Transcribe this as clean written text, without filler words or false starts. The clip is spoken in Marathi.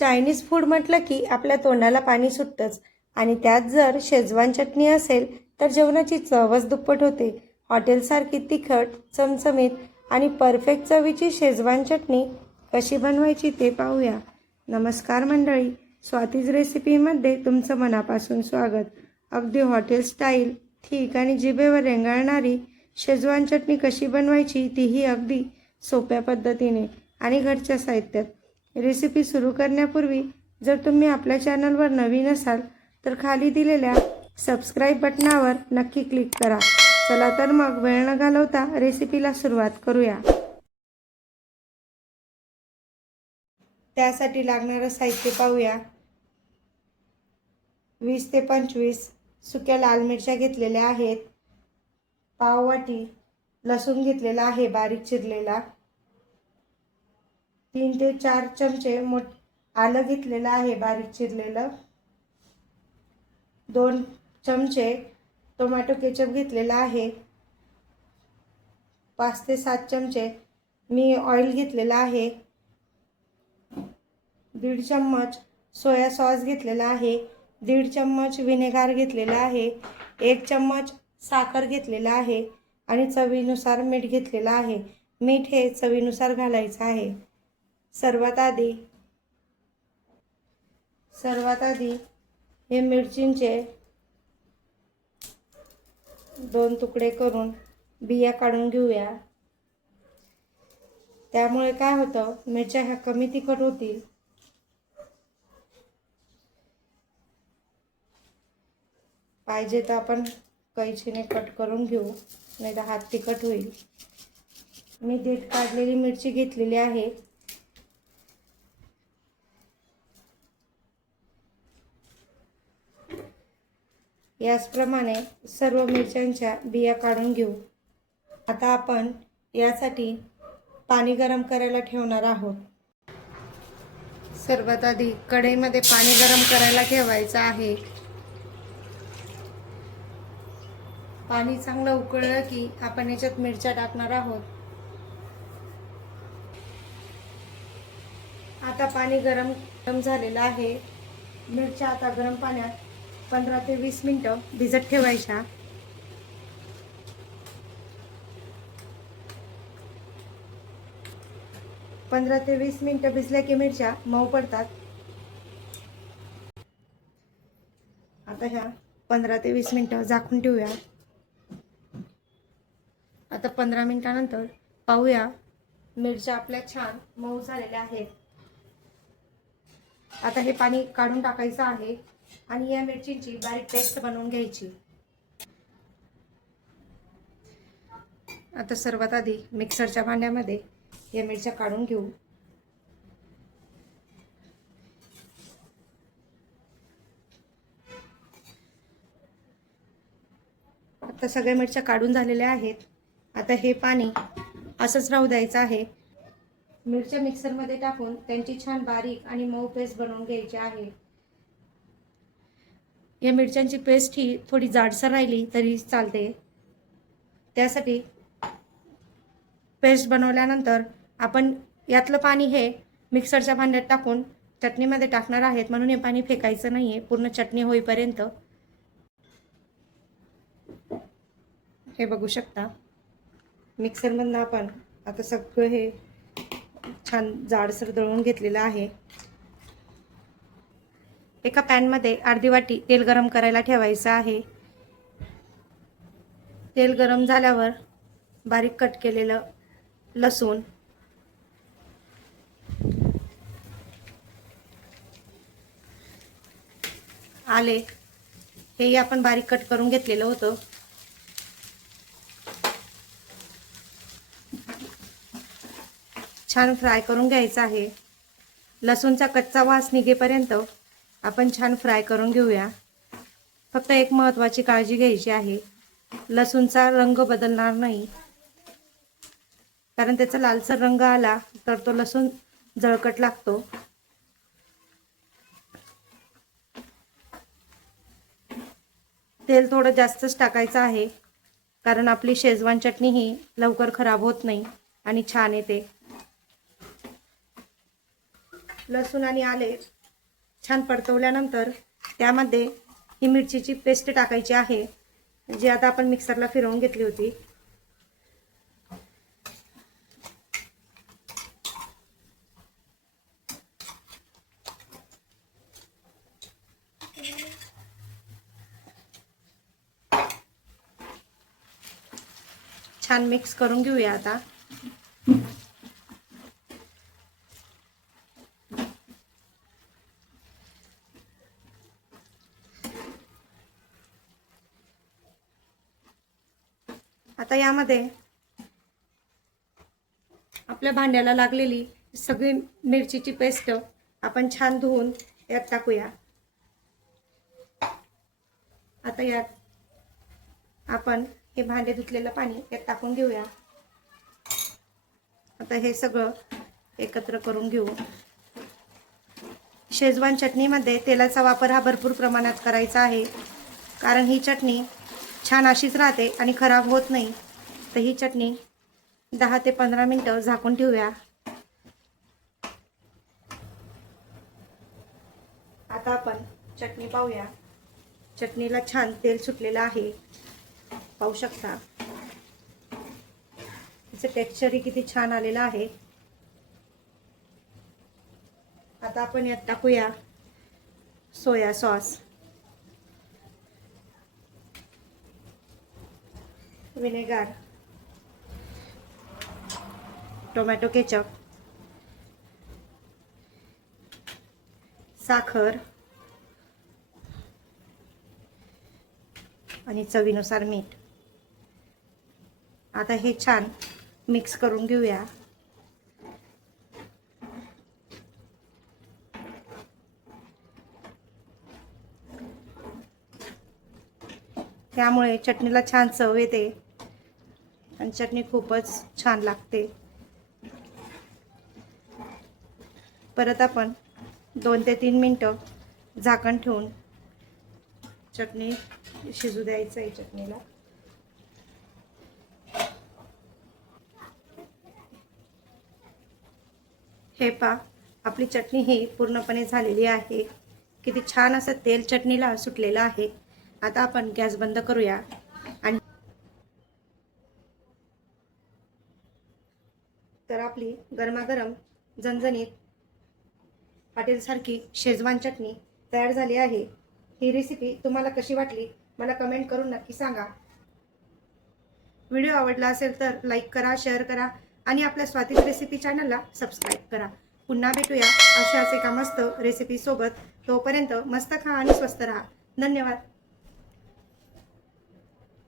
चायनीज फूड म्हटलं की आपल्या तोंडाला पाणी सुटतंच आणि त्यात जर शेजवान चटणी असेल तर जेवणाची चवच दुप्पट होते. हॉटेलसारखी तिखट, चमचमीत आणि परफेक्ट चवीची शेजवान चटणी कशी बनवायची ते पाहूया. नमस्कार मंडळी, स्वातीज रेसिपीमध्ये तुमचं मनापासून स्वागत. अगदी हॉटेल स्टाईल, थिक आणि जिभेवर रेंगाळणारी शेजवान चटणी कशी बनवायची तीही अगदी सोप्या पद्धतीने आणि घरच्या साहित्यात. रेसिपी सुरू करण्यापूर्वी जर तुम्ही आपल्या चॅनलवर नवीन असाल तर खाली दिलेल्या सबस्क्राईब बटनावर नक्की क्लिक करा. चला तर मग वेळ न घालवता रेसिपीला सुरुवात करूया. त्यासाठी लागणारं साहित्य पाहूया. 20 ते 25 सुक्या लाल मिरच्या घेतलेल्या आहेत. पाव वाटी लसूण घेतलेला आहे बारीक चिरलेला. 3 ते 4 चमचे आलं घेतलेलं आहे बारीक चिरलेलं. 2 चमचे टोमॅटो केचप घेतलेला आहे. 5 ते 7 चमचे मी ऑइल घेतलेला आहे. 1.5 चम्मच सोया सॉस घेतलेला आहे. 1.5 चम्मच विनेगर घेतलेला आहे. 1 चम्मच साखर घेतलेला आहे आणि चवीनुसार मीठ घेतलेलं आहे. मीठ हे चवीनुसार घालायचं आहे. सर्वात आधी हे मिरचींचे 2 तुकडे करून बिया काढून घेऊया. त्यामुळे काय होतं, मिरच्या ह्या कमी तिखट होतील. पाहिजे तर आपण कैचीने कट करून घेऊ, नाही तर हात तिखट होईल. मी देठ काढलेली मिरची घेतलेली आहे. याचप्रमाणे सर्व मिरच्यांच्या बिया काढून घेऊ. आता आपण यासाठी पाणी गरम करायला ठेवणार आहोत. सर्वात आधी कढईमध्ये पाणी गरम करायला ठेवायचं आहे. पाणी चांगलं उकळलं की आपण याच्यात मिरच्या टाकणार आहोत. आता पाणी गरम झालेलं आहे. मिरच्या आता गरम पाण्यात 15 ते 20 मिनिटं भिजत ठेवायच्या. पंधरा ते 20 मिनिटं भिजल्या की मिरच्या मऊ पडतात. आता ह्या 15 ते 20 मिनिटं झाकून ठेवूया. आता 15 मिनिटानंतर पाहूया, मिरच्या आपल्या छान मऊ झालेल्या आहेत. आता हे पाणी काढून टाकायचं आहे आणि या मिरचींची बारीक पेस्ट बनवून घ्यायची. आता सर्वात आधी मिक्सरच्या भांड्यामध्ये या मिरच्या काढून घेऊ. आता सगळ्या मिरच्या काढून झालेल्या आहेत. आता हे पाणी असंच राहू द्यायचं आहे. मिरच्या मिक्सरमध्ये टाकून त्यांची छान बारीक आणि मऊ पेस्ट बनवून घ्यायची आहे. या मिरच्यांची पेस्ट ही थोडी जाडसर राहिली तरी चालते. त्यासाठी पेस्ट बनवल्यानंतर आपण यातलं पाणी हे मिक्सरच्या भांड्यात टाकून चटणीमध्ये टाकणार आहेत, म्हणून हे पाणी फेकायचं नाही आहे पूर्ण चटणी होईपर्यंत. हे बघू शकता, मिक्सरमधनं आपण आता सगळं हे छान जाडसर दळून घेतलेलं आहे. एका पॅनमध्ये अर्धी वाटी तेल गरम करायला ठेवायचं आहे. तेल गरम झाल्यावर बारीक कट केलेलं लसूण, आले हे आपण बारीक कट करून घेतलेलं होतं. छान फ्राय करून घ्यायचं आहे. लसूणचा कच्चा वास निघेपर्यंत आपण छान फ्राय करून घेऊया. फक्त एक महत्त्वाची काळजी घ्यायची आहे, लसूणचा रंग बदलणार नाही, कारण त्याचा लालसर रंग आला तर तो लसूण जळकट लागतो. तेल थोडं जास्तच टाकायचं आहे, कारण आपली शेजवान चटणी ही लवकर खराब होत नाही आणि छान येते. लसूण आणि आले छान परतवल्यानंतर त्यामध्ये ही मिरचीची पेस्ट टाकायची आहे, जी आता आपण मिक्सरला फिरवून घेतली होती. छान मिक्स करून घेऊया आता. आता यामध्ये आपल्या भांड्याला लागलेली सगळी मिरचीची पेस्ट आपण छान धुवून यात टाकूया. आता यात आपण हे भांडे धुतलेलं पाणी यात टाकून घेऊया. आता हे सगळं एकत्र करून घेऊ. शेजवान चटणीमध्ये तेलाचा वापर हा भरपूर प्रमाणात करायचा आहे, कारण ही चटणी छान अशीच राहते आणि खराब होत नाही. तर ही चटणी 10 ते 15 मिनिटं झाकून ठेवूया. आता आपण चटणी पाहूया. चटणीला छान तेल सुटलेलं आहे, पाहू शकता. त्याचं टेक्स्चरही किती छान आलेलं आहे. आता आपण यात टाकूया soya sauce, vinegar, tomato ketchup, साखर आणि चवीनुसार मीठ. आता हे छान मिक्स करून घेऊया. त्यामुळे चटणीला छान चव येते आणि चटणी खूपच छान लागते. परत आपण 2 ते 3 मिनिटं झाकण ठेवून चटणी शिजू द्यायचं आहे. चटणीला हे पहा, आपली चटणी ही पूर्णपणे झालेली आहे. किती छान असं तेल चटणीला सुटलेलं आहे. आता आपण गॅस बंद करूया आणि तर आपली गरमागरम झणझणीत हॉटेलसारखी शेजवान चटणी तयार झाली आहे. ही रेसिपी तुम्हाला कशी वाटली मला कमेंट करून नक्की सांगा. व्हिडिओ आवडला असेल तर लाईक करा, शेअर करा आणि आपल्या स्वादिष्ट रेसिपी चॅनलला सबस्क्राईब करा. पुन्हा भेटूया अशाच एका मस्त रेसिपी सोबत. तोपर्यंत मस्त खा आणि स्वस्त राहा. धन्यवाद.